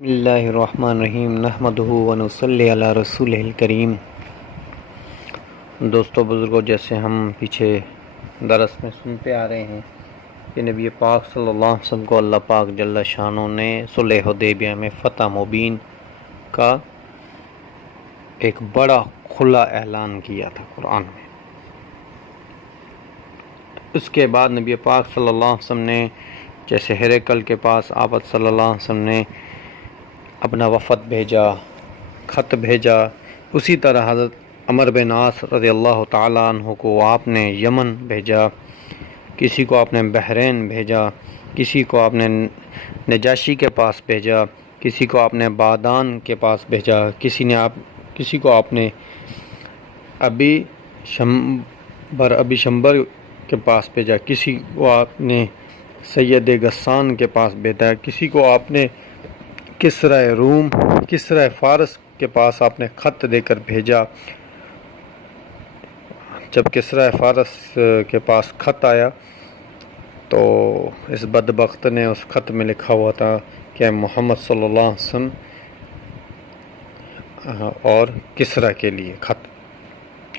بسم اللہ الرحمن الرحیم نحمدہ ونصلی علی رسول الکریم۔ دوستو بزرگوں، جیسے ہم پیچھے درس میں سنتے آ رہے ہیں کہ نبی پاک صلی اللہ علیہ وسلم کو اللہ پاک جل شانہ نے صلح حدیبیہ میں فتح مبین کا ایک بڑا کھلا اعلان کیا تھا قرآن میں۔ اس کے بعد نبی پاک صلی اللہ علیہ وسلم نے جیسے ہرقل کے پاس آپ صلی اللہ علیہ وسلم نے اپنا وفد بھیجا، خط بھیجا، اسی طرح حضرت عمر بن عاص رضی اللہ تعالیٰ عنہ کو آپ نے یمن بھیجا، کسی کو آپ نے بحرین بھیجا، کسی کو آپ نے نجاشی کے پاس بھیجا، کسی کو آپ نے بادان کے پاس بھیجا، کسی کو آپ نے ابی شمبر کے پاس بھیجا، کسی کو آپ نے سید غسان کے پاس بھیجا، کسی کو آپ نے کسرا روم، کسرا فارس کے پاس آپ نے خط دے کر بھیجا۔ جب کسرا فارس کے پاس خط آیا تو اس بدبخت نے اس خط میں لکھا ہوا تھا کہ محمد صلی اللہ علیہ وسلم اور کسرا کے لیے خط۔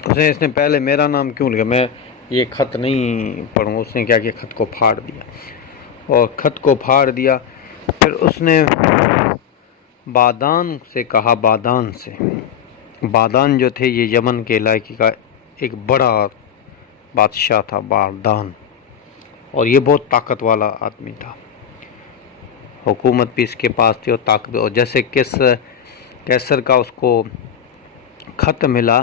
اس نے پہلے میرا نام کیوں لکھا، میں یہ خط نہیں پڑھوں گا۔ اس نے کیا کہ خط کو پھاڑ دیا، اور خط کو پھاڑ دیا۔ پھر اس نے بادان سے کہا، بادان جو تھے یہ یمن کے علاقے کا ایک بڑا بادشاہ تھا بادان، اور یہ بہت طاقت والا آدمی تھا، حکومت بھی اس کے پاس تھی اور طاقت۔ اور جیسے کیسر کا اس کو خط ملا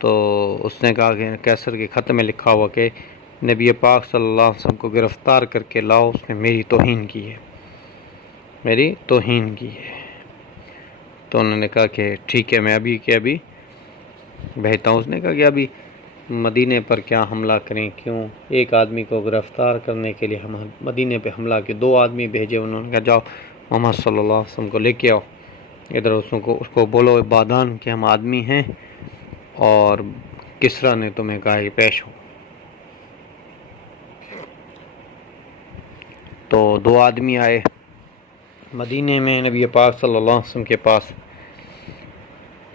تو اس نے کہا کہ کیسر کے خط میں لکھا ہوا کہ نبی پاک صلی اللہ علیہ وسلم کو گرفتار کر کے لاؤ، اس نے میری توہین کی ہے، تو انہوں نے کہا کہ ٹھیک ہے، میں ابھی بھیجتا ہوں۔ اس نے کہا کہ ابھی مدینے پر کیا حملہ کریں، کیوں ایک آدمی کو گرفتار کرنے کے لیے ہم مدینے پہ حملہ کیا؟ 2 آدمی بھیجے، انہوں نے کہا جاؤ محمد صلی اللہ علیہ وسلم کو لے کے آؤ ادھر، اس کو بولو بادان کے ہم آدمی ہیں اور کسرا نے تمہیں کہا کہ پیش ہو۔ تو 2 آدمی آئے مدینے میں نبی پاک صلی اللہ علیہ وسلم کے پاس،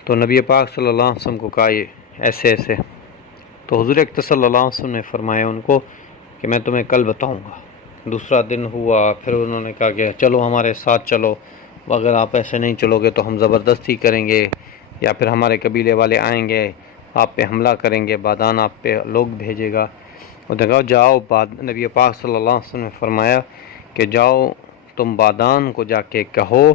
تو نبی پاک صلی اللہ علیہ وسلم کو کہا یہ ایسے، تو حضور اکرم صلی اللہ علیہ وسلم نے فرمایا ان کو کہ میں تمہیں کل بتاؤں گا۔ دوسرا دن ہوا، پھر انہوں نے کہا کہ چلو ہمارے ساتھ چلو، اگر آپ ایسے نہیں چلو گے تو ہم زبردستی کریں گے، یا پھر ہمارے قبیلے والے آئیں گے آپ پہ حملہ کریں گے، بادان آپ پہ لوگ بھیجے گا۔ اور دیکھو جاؤ، نبی پاک صلی اللہ علیہ وسلم نے فرمایا کہ جاؤ تم بادان کو جا کے کہو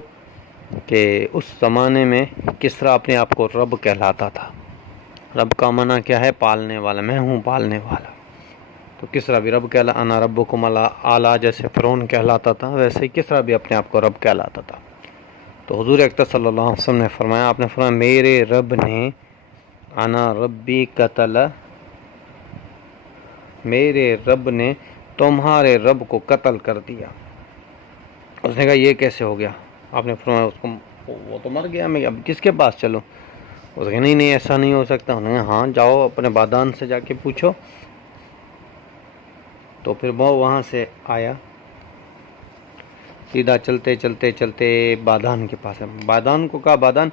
کہ اس زمانے میں کسرا اپنے آپ کو رب کہلاتا تھا۔ رب کا معنی کیا ہے؟ پالنے والا، میں ہوں پالنے والا۔ تو کسرا بھی رب کہلاتا، انا ربکم الاعلی، جیسے فرعون کہلاتا تھا ویسے ہی کسرا بھی اپنے آپ کو رب کہلاتا تھا۔ تو حضور اکرم صلی اللہ علیہ وسلم نے فرمایا، آپ نے فرمایا میرے رب نے، انا ربی قتل، میرے رب نے تمہارے رب کو قتل کر دیا۔ اس نے کہا یہ کیسے ہو گیا؟ آپ نے فرمایا وہ تو مر گیا، میں اب کس کے پاس چلوں؟ اس نے کہا نہیں ایسا نہیں ہو سکتا۔ انہوں نے کہا ہاں جاؤ اپنے بادان سے جا کے پوچھو۔ تو پھر وہ وہاں سے آیا، سیدھا چلتے بادان کے پاس ہے۔ بادان کو کہا بادان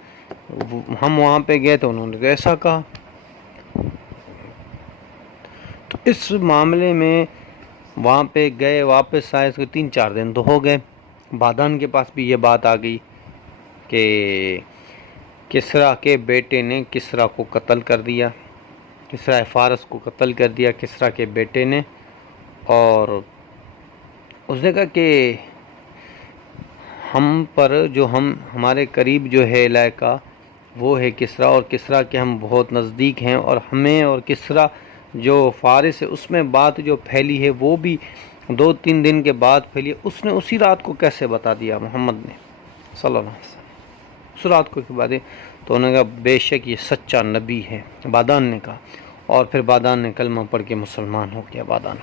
ہم وہاں پہ گئے تو انہوں نے ایسا کہا۔ تو اس معاملے میں وہاں پہ گئے، واپس آئے، 3-4 دن تو ہو گئے۔ بادان کے پاس بھی یہ بات آ گئی کہ کسرا کے بیٹے نے کسرا کو قتل کر دیا، کسرا فارس کو قتل کر دیا کسرا کے بیٹے نے۔ اور اس نے کہا کہ ہم پر جو ہمارے قریب جو ہے علاقہ وہ ہے کسرا، اور کسرا کے ہم بہت نزدیک ہیں، اور ہمیں اور کسرا جو فارس ہے اس میں بات جو پھیلی ہے وہ بھی 2-3 دن کے بعد پھیلی۔ اس نے اسی رات کو کیسے بتا دیا محمد نے صلی اللہ علیہ وسلم، اس رات کو بعد؟ تو انہوں نے کہا بے شک یہ سچا نبی ہے، بادان نے کہا۔ اور پھر بادان نے کلمہ پڑھ کے مسلمان ہو گیا بادان،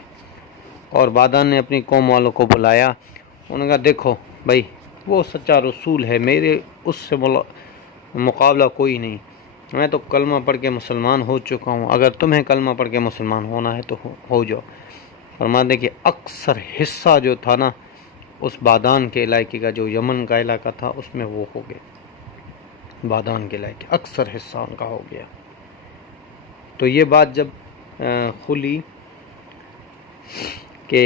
اور بادان نے اپنی قوم والوں کو بلایا۔ انہوں نے کہا دیکھو بھائی وہ سچا رسول ہے، میرے اس سے مقابلہ کوئی نہیں، میں تو کلمہ پڑھ کے مسلمان ہو چکا ہوں، اگر تمہیں کلمہ پڑھ کے مسلمان ہونا ہے تو ہو جاؤ۔ فرماتے کہ اکثر حصہ جو تھا نا اس بادان کے علاقے کا جو یمن کا علاقہ تھا اس میں وہ ہو گئے، بادان کے علاقے اکثر حصہ ان کا ہو گیا۔ تو یہ بات جب کھلی کہ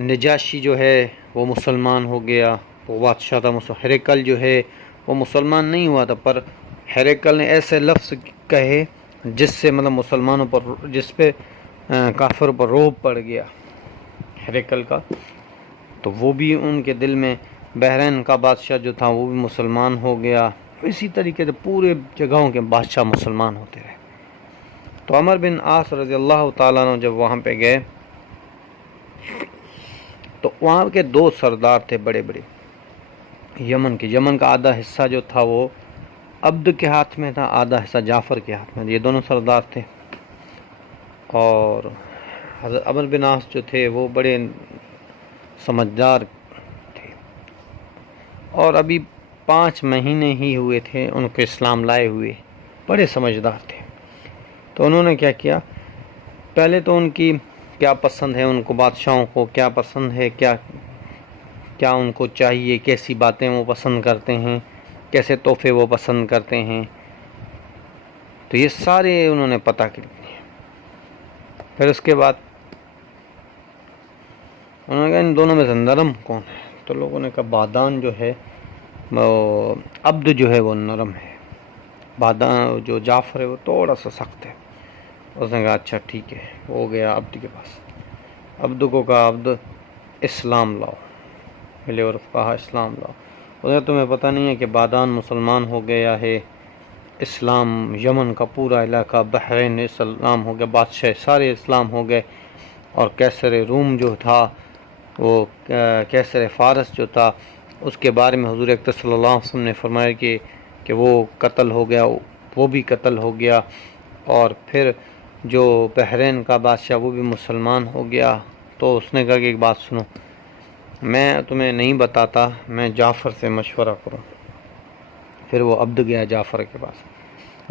نجاشی جو ہے وہ مسلمان ہو گیا، وہ بادشاہ تھا، ہرقل جو ہے وہ مسلمان نہیں ہوا تھا، پر ہرقل نے ایسے لفظ کہے جس سے مطلب مسلمانوں پر، جس پہ کافر پر رعب پڑ گیا ہرقل کا، تو وہ بھی ان کے دل میں، بحرین کا بادشاہ جو تھا وہ بھی مسلمان ہو گیا۔ اسی طریقے سے پورے جگہوں کے بادشاہ مسلمان ہوتے رہے۔ تو عمر بن عاص رضی اللہ تعالیٰ عنہ جب وہاں پہ گئے تو وہاں کے دو سردار تھے بڑے بڑے یمن کے، یمن کا آدھا حصہ جو تھا وہ عبد کے ہاتھ میں تھا، آدھا حصہ جعفر کے ہاتھ میں، یہ دونوں سردار تھے۔ اور حضرت عمر بن عاص جو تھے وہ بڑے سمجھدار تھے، اور ابھی 5 مہینے ہی ہوئے تھے ان کو اسلام لائے ہوئے، بڑے سمجھدار تھے۔ تو انہوں نے کیا کیا، پہلے تو ان کی کیا پسند ہے، ان کو بادشاہوں کو کیا پسند ہے، کیا ان کو چاہیے، کیسی باتیں وہ پسند کرتے ہیں، کیسے تحفے وہ پسند کرتے ہیں، تو یہ سارے انہوں نے پتہ کر لیے۔ پھر اس کے بعد انہوں نے کہا ان دونوں میں سے نرم کون ہے، تو لوگوں نے کہا بادان جو ہے وہ عبد جو ہے وہ نرم ہے، بادان جو جعفر ہے وہ تھوڑا سا سخت ہے۔ اس نے کہا اچھا ٹھیک ہے، ہو گیا عبد کے پاس۔ عبد کو کہا عبد اسلام لاؤ، ملے اور کہا اسلام لاؤ۔ اسے تمہیں پتہ نہیں ہے کہ بادان مسلمان ہو گیا ہے، اسلام یمن کا پورا علاقہ بحرین اسلام ہو گیا، بادشاہ سارے اسلام ہو گئے، اور کیسر روم جو تھا وہ کیسر فارس جو تھا اس کے بارے میں حضور اکرم صلی اللہ علیہ وسلم نے فرمایا کہ وہ قتل ہو گیا، وہ بھی قتل ہو گیا، اور پھر جو بحرین کا بادشاہ وہ بھی مسلمان ہو گیا۔ تو اس نے کہا کہ ایک بات سنو، میں تمہیں نہیں بتاتا، میں جعفر سے مشورہ کروں۔ پھر وہ عبد گیا جعفر کے پاس،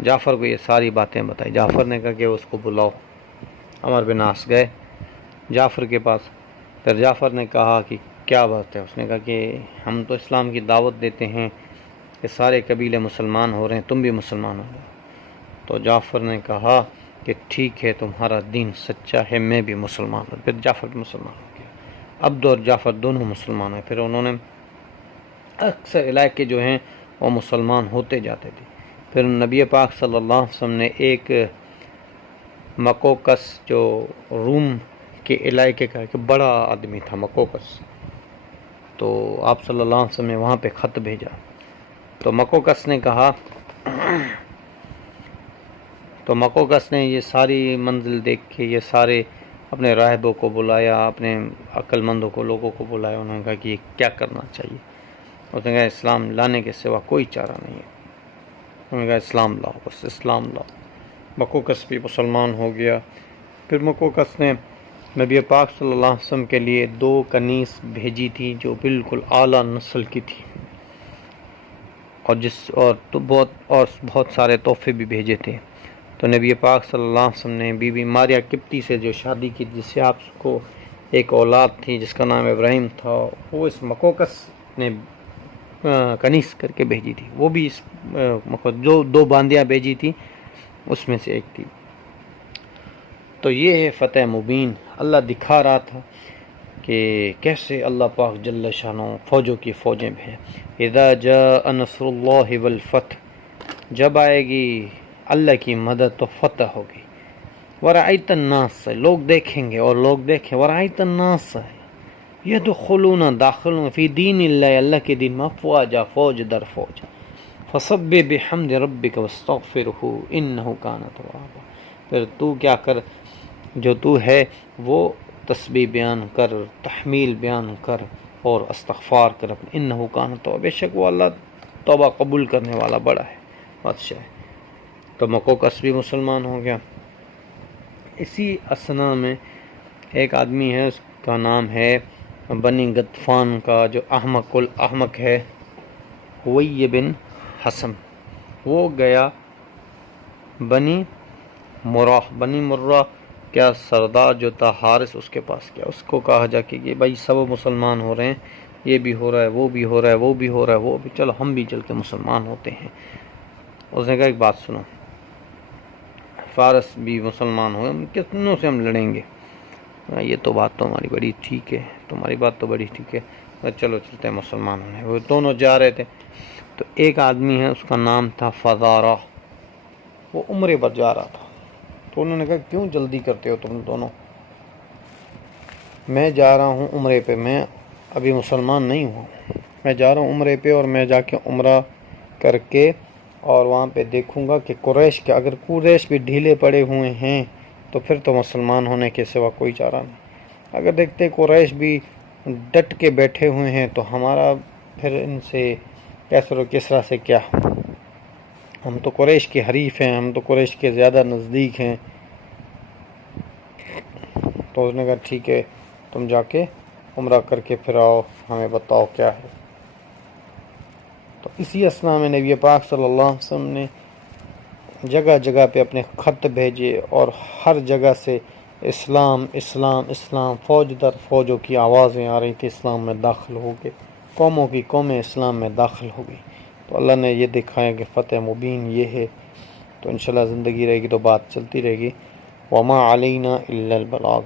جعفر کو یہ ساری باتیں بتائی۔ جعفر نے کہا کہ اس کو بلاؤ۔ عمر بن عاص گئے جعفر کے پاس، پھر جعفر نے کہا کہ کیا بات ہے، اس نے کہا کہ ہم تو اسلام کی دعوت دیتے ہیں کہ سارے قبیلے مسلمان ہو رہے ہیں، تم بھی مسلمان ہو جاؤ۔ تو جعفر نے کہا کہ ٹھیک ہے، تمہارا دین سچا ہے، میں بھی مسلمان ہوں۔ پھر جعفر بھی مسلمان ہو گیا، عبد اور جعفر دونوں مسلمان ہیں۔ پھر انہوں نے اکثر علاقے جو ہیں وہ مسلمان ہوتے جاتے تھے۔ پھر نبی پاک صلی اللہ علیہ وسلم نے ایک مکوکس جو روم کے علاقے کا ایک بڑا آدمی تھا مکوکس، تو آپ صلی اللہ علیہ وسلم نے وہاں پہ خط بھیجا۔ تو مکوکس نے کہا، تو مکوکس نے یہ ساری منزل دیکھ کے یہ سارے اپنے راہبوں کو بلایا، اپنے عقل مندوں کو، لوگوں کو بلایا، انہوں نے کہا کہ یہ کیا کرنا چاہیے۔ اس نے کہا اسلام لانے کے سوا کوئی چارہ نہیں ہے۔ انہوں نے کہا اسلام لاؤ، بس اسلام لاؤ۔ مکوکس بھی مسلمان ہو گیا۔ پھر مکوکس نے نبی پاک صلی اللہ علیہ وسلم کے لیے 2 کنیز بھیجی تھی جو بالکل اعلیٰ نسل کی تھی، اور بہت سارے تحفے بھی بھیجے تھے۔ تو نبی پاک صلی اللہ علیہ وسلم نے بی بی ماریہ قبطی سے جو شادی کی، جس سے آپ کو ایک اولاد تھی جس کا نام ابراہیم تھا، وہ اس مکوکس نے کنیز کر کے بھیجی تھی، وہ بھی اس جو 2 باندیاں بھیجی تھی اس میں سے ایک تھی۔ تو یہ ہے فتح مبین، اللہ دکھا رہا تھا کہ کیسے اللہ پاک جل شانہ فوجوں کی فوجیں بھیجے۔ اذا جاء نصر اللہ والفتح، جب آئے گی اللہ کی مدد تو فتح ہوگی۔ ورأیت الناس، لوگ دیکھیں گے اور لوگ دیکھیں، ورأیت الناس یدخلون، داخل فی دین اللہ، اللہ کے دین میں افواجا، فوج در فوج۔ فسبح بحمد ربک واستغفرہ انہ کان توابا، پھر تو کیا کر، جو تو ہے وہ تسبیح بیان کر، تحمیل بیان کر اور استغفار کر، انہ کان توابا، بے شک وہ اللہ توبہ قبول کرنے والا بڑا ہے، بادشاہ ہے۔ تو مکوکس بھی مسلمان ہو گیا۔ اسی اسنا میں ایک آدمی ہے، اس کا نام ہے بنی غطفان کا جو احمق الاحمق ہے، ہوئی بن حسن، وہ گیا بنی مرہ کیا سردار جو تھا حارث اس کے پاس گیا، اس کو کہا جا کہ یہ بھائی سب مسلمان ہو رہے ہیں، یہ بھی ہو رہا ہے، وہ بھی ہو رہا ہے، وہ بھی ہو رہا ہے، وہ بھی، چلو ہم بھی چل کے مسلمان ہوتے ہیں۔ اس نے کہا ایک بات سنو، فارس بھی مسلمان ہوئے، ہم کتنوں سے ہم لڑیں گے؟ یہ تو بات تو ہماری بڑی ٹھیک ہے، تمہاری بات تو بڑی ٹھیک ہے، چلو چلتے ہیں مسلمان ہونے۔ وہ دونوں جا رہے تھے تو ایک آدمی ہے، اس کا نام تھا فزارہ، وہ عمرے پر جا رہا تھا۔ تو انہوں نے کہا کیوں جلدی کرتے ہو تم دونوں؟ میں جا رہا ہوں عمرے پہ، میں ابھی مسلمان نہیں ہوا، میں جا رہا ہوں عمرے پہ، اور میں جا کے عمرہ کر کے اور وہاں پہ دیکھوں گا کہ قریش کے، اگر قریش بھی ڈھیلے پڑے ہوئے ہیں تو پھر تو مسلمان ہونے کے سوا کوئی چارہ نہیں، اگر دیکھتے قریش بھی ڈٹ کے بیٹھے ہوئے ہیں تو ہمارا پھر ان سے کیسر و کسریٰ سے کیا؟ ہم تو قریش کے حریف ہیں، ہم تو قریش کے زیادہ نزدیک ہیں۔ تو اس نے کہا ٹھیک ہے، تم جا کے عمرہ کر کے پھر آؤ، ہمیں بتاؤ کیا ہے۔ تو اسی اثناء میں نبی پاک صلی اللہ علیہ وسلم نے جگہ جگہ پہ اپنے خط بھیجے، اور ہر جگہ سے اسلام اسلام اسلام، فوج در فوجوں کی آوازیں آ رہی تھی، اسلام میں داخل ہو گئے، قوموں کی قومیں اسلام میں داخل ہو گئی۔ تو اللہ نے یہ دکھایا کہ فتح مبین یہ ہے۔ تو انشاءاللہ زندگی رہے گی تو بات چلتی رہے گی۔ وما علینا الا البلاغ۔